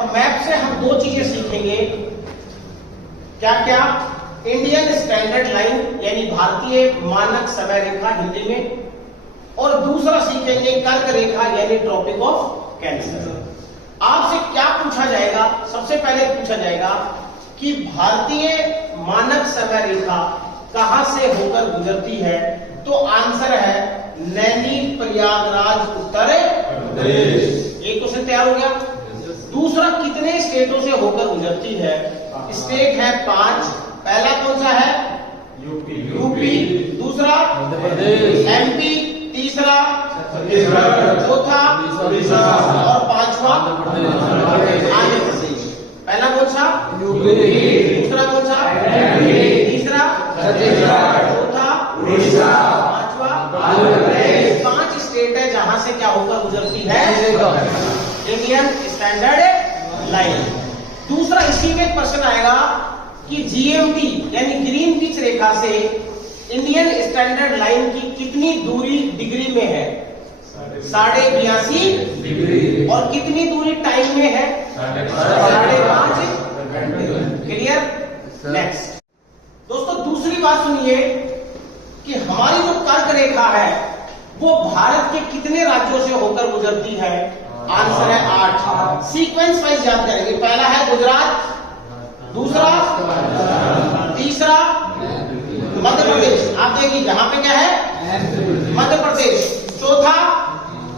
और मैप से हम दो चीजें सीखेंगे। क्या क्या? इंडियन स्टैंडर्ड लाइन यानी भारतीय मानक समय रेखा हिंदी में, और दूसरा सीखेंगे कर्क रेखा यानी ट्रॉपिक ऑफ कैंसर। आपसे क्या पूछा जाएगा? सबसे पहले पूछा जाएगा कि भारतीय मानक समय रेखा कहां से होकर गुजरती है? तो आंसर है नैनी प्रयागराज उत्तर प्रदेश। एक क्वेश्चन तैयार हो गया। दूसरा, कितने स्टेटों से होकर गुजरती है? स्टेट है 5। पहला कौन सा है? यूपी। दूसरा मध्य प्रदेश। एमपी। तीसरा चौथा और पांचवा आंध्र प्रदेश। पहला कौन सा? यूपी। दूसरा कौन सा? तीसरा छत्तीसगढ़। चौथा उड़ीसा। पांचवा आंध्र प्रदेश। 5 स्टेट है जहां से क्या होकर गुजरती है? Indian standard line. दूसरा, इसी में क्वेश्चन आएगा कि जीएमटी यानी ग्रीन पिच रेखा से इंडियन स्टैंडर्ड लाइन की कितनी दूरी डिग्री में है? 82.5 डिग्री। और कितनी दूरी टाइम में है? 5.5। क्लियर? नेक्स्ट दोस्तों, दूसरी बात सुनिए कि हमारी जो कर्क रेखा है वो भारत के कितने राज्यों से होकर गुजरती है? आंसर है 8। सीक्वेंस वाइज याद करेंगे। पहला है गुजरात, दूसरा, तीसरा मध्य प्रदेश। आप देखिए जहां पे क्या है? मध्य प्रदेश। चौथा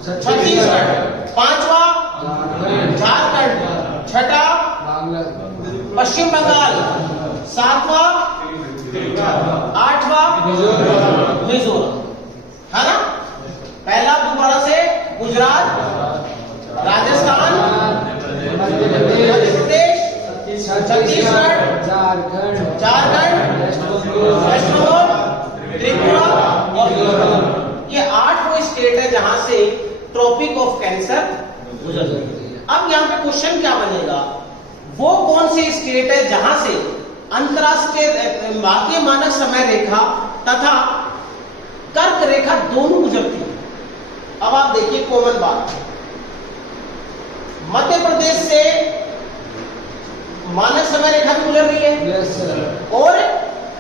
छत्तीसगढ़। पांचवा झारखंड। छठा पश्चिम बंगाल। सातवां, आठवां मिजोरम। है ना? पहला दोबारा से गुजरात, राजस्थान, मध्य प्रदेश, छत्तीसगढ़, झारखंड, वेस्ट बंगाल, त्रिपुरा और मिजोरम। ये 8 वो स्टेट है जहां से ट्रॉपिक ऑफ कैंसर गुजरती है। अब यहां पे क्वेश्चन क्या बनेगा? वो कौन से स्टेट है जहां से अंतरराष्ट्रीय भारतीय मानक समय रेखा तथा कर्क रेखा दोनों गुजरती है? अब आप देखिए कॉमन बात, मध्य प्रदेश से मानक समय रेखा भी गुजर रही है और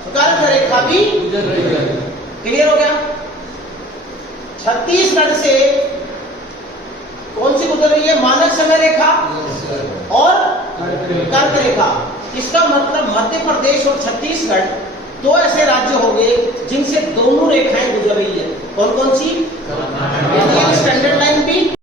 कर्क रेखा भी गुजर रही है। क्लियर हो गया? छत्तीसगढ़ से कौन सी गुजर रही है? मानक समय रेखा और कर्क रेखा। इसका मतलब मध्य प्रदेश और छत्तीसगढ़ 2 ऐसे राज्य हो गए जिनसे दोनों रेखाएं गुजर रही है। कौन कौन सी? इंडियन स्टैंडर्ड लाइन भी